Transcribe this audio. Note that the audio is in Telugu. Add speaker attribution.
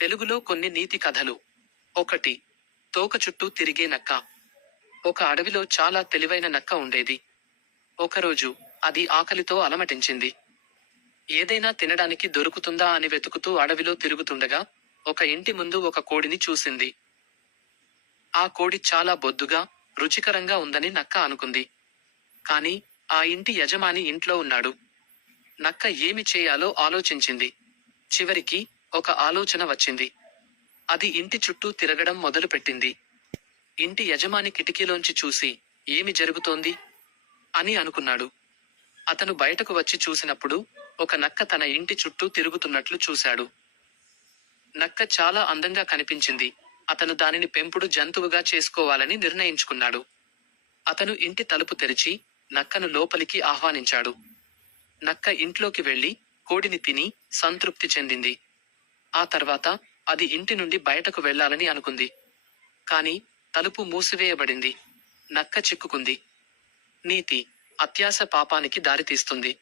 Speaker 1: తెలుగులో కొన్ని నీతి కథలు. ఒకటి తోక చుట్టూ తిరిగే నక్క. ఒక అడవిలో చాలా తెలివైన నక్క ఉండేది. ఒకరోజు అది ఆకలితో అలమటించింది. ఏదైనా తినడానికి దొరుకుతుందా అని వెతుకుతూ అడవిలో తిరుగుతుండగా ఒక ఇంటి ముందు ఒక కోడిని చూసింది. ఆ కోడి చాలా బొద్దుగా రుచికరంగా ఉందని నక్క అనుకుంది. కాని ఆ ఇంటి యజమాని ఇంట్లో ఉన్నాడు. నక్క ఏమి చేయాలో ఆలోచించింది. చివరికి ఒక ఆలోచన వచ్చింది. అది ఇంటి చుట్టూ తిరగడం మొదలుపెట్టింది. ఇంటి యజమాని కిటికీలోంచి చూసి ఏమి జరుగుతోంది? అని అనుకున్నాడు. అతను బయటకు వచ్చి చూసినప్పుడు ఒక నక్క తన ఇంటి చుట్టూ తిరుగుతున్నట్లు చూశాడు. నక్క చాలా అందంగా కనిపించింది. అతను దానిని పెంపుడు జంతువుగా చేసుకోవాలని నిర్ణయించుకున్నాడు. అతను ఇంటి తలుపు తెరిచి నక్కను లోపలికి ఆహ్వానించాడు. నక్క ఇంట్లోకి వెళ్ళి కోడిని తిని సంతృప్తి చెందింది. ఆ తర్వాత అది ఇంటి నుండి బయటకు వెళ్ళాలని అనుకుంది. కాని తలుపు మూసివేయబడింది. నక్క చిక్కుకుంది. నీతి అత్యాశ పాపానికి దారితీస్తుంది.